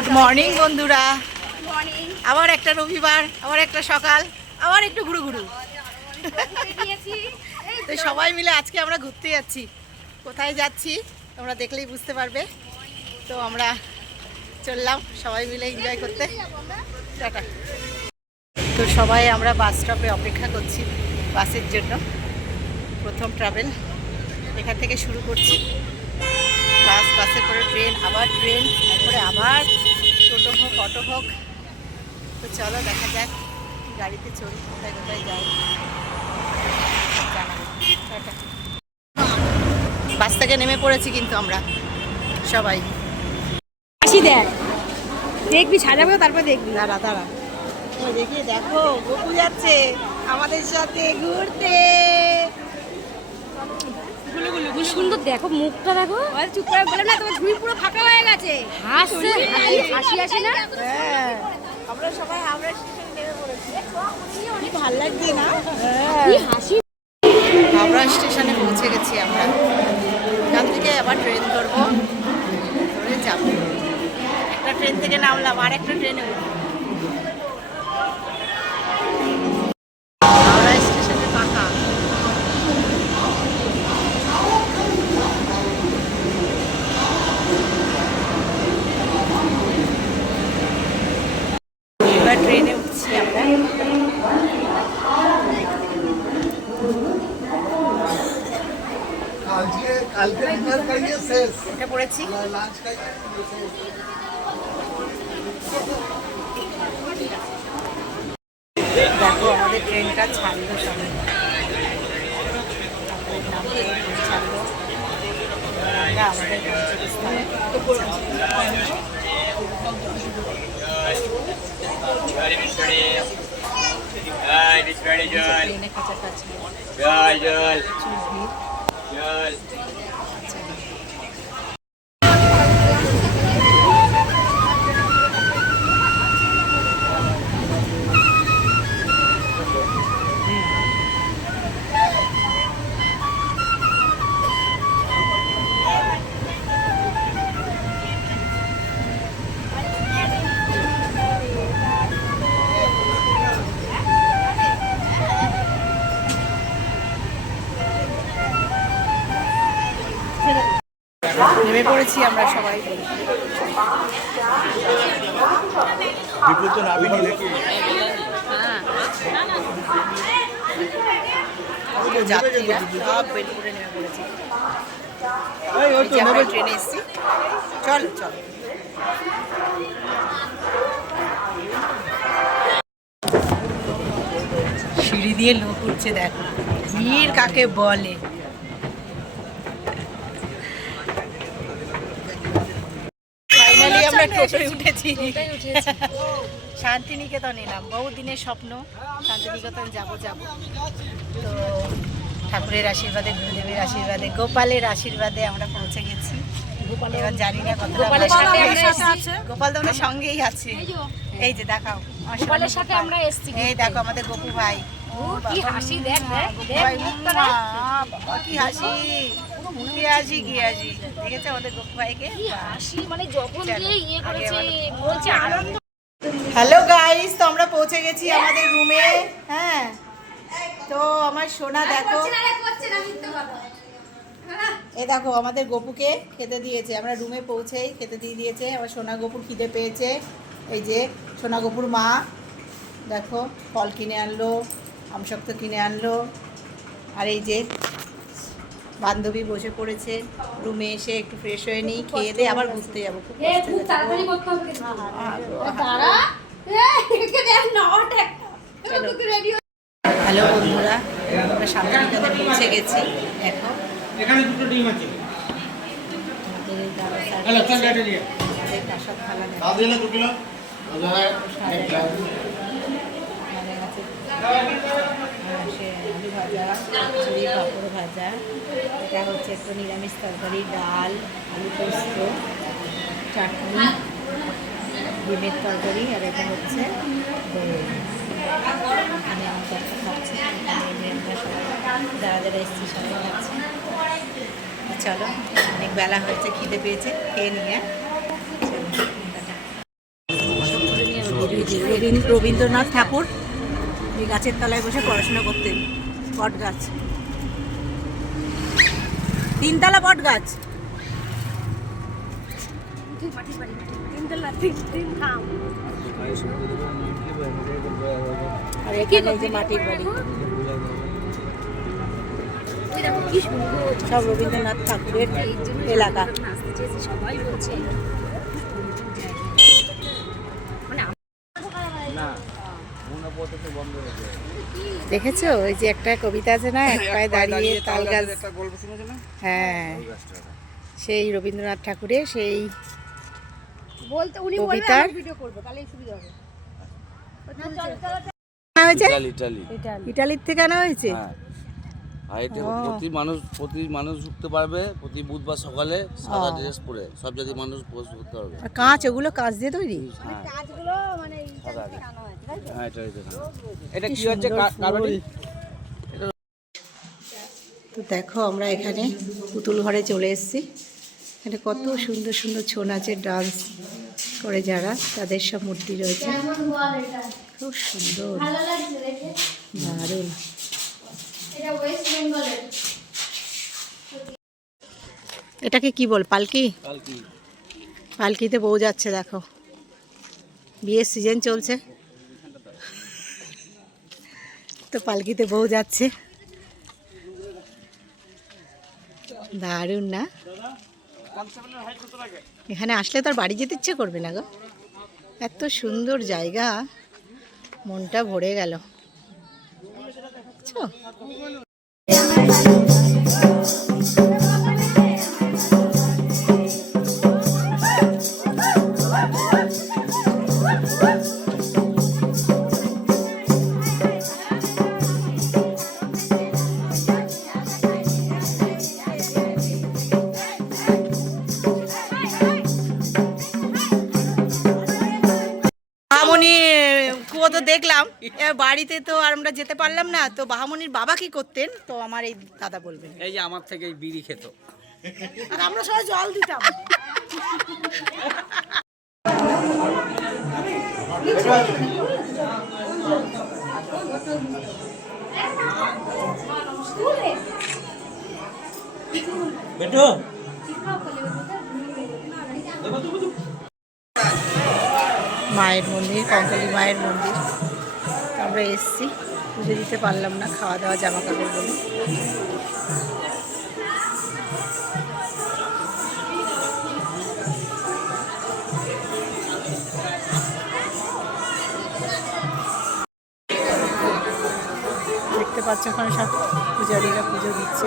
Good morning বন্ধুরা, আবার একটা রবিবার, আবার একটা সকাল, আবার একটু ঘুরু ঘুরু। তো সবাই মিলে আজকে আমরা ঘুরতে যাচ্ছি। কোথায় যাচ্ছি তোমরা দেখলেই বুঝতে পারবে। তো আমরা চললাম সবাই মিলে এনজয় করতে। টাটা। তো সবাই আমরা বাস স্টপে অপেক্ষা করছি বাসের জন্য। প্রথম ট্রাভেল এখান থেকে শুরু করছি। বাসে করে ট্রেন, আবার ট্রেন, তারপরে আবার টোটো হোক, অটো হোক। তো চলো দেখা যাক গাড়িতে চলি, কোথায় কোথায় যাই জানাবো। বাস থেকে নেমে পড়েছি কিন্তু আমরা সবাই। আসি দেখ, দেখবি সাজাবো তারপর দেখবি। দাঁড়া দাঁড়া, দেখি দেখো গপু যাচ্ছে আমাদের সাথে ঘুরতে। কি সুন্দর দেখো, মুখটা দেখো। চুপ করে বললাম না, তোমার ঝুড়ি পুরো ফাঁকা হয়ে গেছে। হাসছে, হাসি আসে না? হ্যাঁ, আমরা সবাই হাওড়া স্টেশনে নেমে পড়েছি। কি ভালো লাগছে না? কি হাসি। হাওড়া স্টেশনে পৌঁছে গেছি আমরা। এখান থেকে আবার ট্রেন ধরবো, ধরে যাবো। একটা ট্রেন থেকে নামলাম, আর একটা ট্রেনে উঠবো। হাওড়া স্টেশনে ফাঁকা। এবার ট্রেনে উঠছি আমরা। উঠে পড়েছি। দেখো আমাদের ট্রেনটা ছাড়লো সামনে, ছাড়লো। আমরা আমাদের গন্তব্যস্থানে ট্রেনে কাছাকাছি নেমে পড়েছি আমরা সবাই। যাত্রীরা সব বেড করে নেমে পড়েছি। আমরা ট্রেনে এসেছি। চলো চলো। সিঁড়ি দিয়ে লোক উঠছে, দেখো ভিড় কাকে বলে। ফাইনালি আমরা টোটোয় উঠেছি। শান্তিনিকেতন এলাম, বহুদিনের স্বপ্ন। শান্তিনিকেতন যাবো যাবো। তো ঠাকুরের আশীর্বাদে, গুরুদেবের আশীর্বাদে, গোপালের আশীর্বাদে আমরা পৌঁছে গেছি। এবার জানি না কত গোপালের সাথে আমরা এসেছি। গোপাল তোমাদের সঙ্গেই আছে। এই যে দেখাও গোপালের সাথে আমরা এসেছি। এই দেখো আমাদের গপু ভাই। কি হাসি দেখ, গপু ভাই বাবা, কি হাসি, কি হাসি, কি হাসি। দেখেছো আমাদের গপু ভাইকে? কি হাসি, মানে যখন দিয়ে ইয়ে করেছে বলছে আনন্দ। হ্যালো গাইস, তো আমরা পৌঁছে গেছি আমাদের রুমে। হ্যাঁ, তো আমার সোনা দেখো, এই দেখো আমাদের গপুকে খেতে দিয়েছে। আমরা রুমে পৌঁছেই খেতে দিয়ে দিয়েছে। আমার সোনা গপুর খিদে পেয়েছে। এই যে সোনা গপুর মা দেখো ফল কিনে আনলো, আমশক্ত কিনে আনলো। আর এই যে বান্ধবী বসে পড়েছে রুমে, এসে একটু ফ্রেশ হয়ে নিই, খেয়ে দিয়ে আবার ঘুরতে যাবো। হ্যালো বন্ধুরা, আমরা শান্তিনিকেতনে পৌঁছে গেছি। দেখো এখানে দুটো ডিম আছে। প্রসাদ থালা আলু ভাজা, খিচুড়ি, পাঁপড় ভাজা। এটা হচ্ছে একটু নিরামিষ তরকারি, ডাল, আলু পোস্ত, চাটনি, ডিমের তরকারি। আর এটা হচ্ছে এখানে আমার কথা খাচ্ছে, যারা যারা এসছি সবাই খাচ্ছে। চলো, অনেক বেলা হয়েছে, খিদে পেয়েছে, খেয়ে নিয়ে। এই যে রবীন্দ্রনাথ ঠাকুর এই গাছের তলায় বসে পড়াশোনা করতেন। বট গাছ, 3 তলা বট গাছ। আর এখানে এই যে মাটির বাড়ি, সব রবীন্দ্রনাথ ঠাকুরের এলাকা। দেখেছো ওই যে একটা কবিতা আছে না, এক পায়ে দাঁড়িয়ে তাল গাছ, হ্যাঁ সেই রবীন্দ্রনাথ ঠাকুরের সেই কবিতার ইটালির থেকে আনা হয়েছে। আর এটা প্রতি মানুষ ঢুকতে পারবে, প্রতি বুধবার সকালে সাদা ড্রেস পরে সব জাতির মানুষ প্রবেশ করতে পারবে। কাঁচ, ওগুলো কাঁচ দিয়ে তৈরি। হ্যাঁ এটা কি হচ্ছে কারবারি। তো দেখো আমরা এখানে পুতুল ঘরে চলে এসেছি। এখানে কত সুন্দর সুন্দর ছৌ নাচের ডান্স করে যারা, তাদের সব মূর্তি রয়েছে, খুব সুন্দর, দারুণ। এটাকে কি বল, পালকি? পালকিতে বউ যাচ্ছে, দেখো বিয়ের সিজন চলছে তো পালকিতে বউ যাচ্ছে, দারুণ না? এখানে আসলে তো আর বাড়ি যেতে ইচ্ছে করবে না গো, এত সুন্দর জায়গা, মনটা ভরে গেল। বুঝছো? কুয়ো তো দেখলাম, এবার বাড়িতে তো আর আমরা যেতে পারলাম না, তো বাহামণির বাবা কি করতেন তো আমার এই দাদা বলবেন। এই যে আমার থেকে বিড়ি খেত, আর আমরা সবাই জল দিতাম। মায়ের মন্দির, কঙ্কালী মায়ের মন্দির, আমরা এসছি, পুজো দিতে পারলাম না, খাওয়া দাওয়া জামা কাপড় বলে। দেখতে পাচ্ছ ওখানে সব পূজারীরা পুজো দিচ্ছে,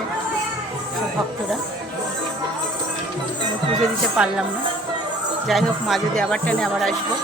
সব ভক্তরা। পুজো দিতে পারলাম না, যাই হোক মা যদি আবার টানে আবার আসবো।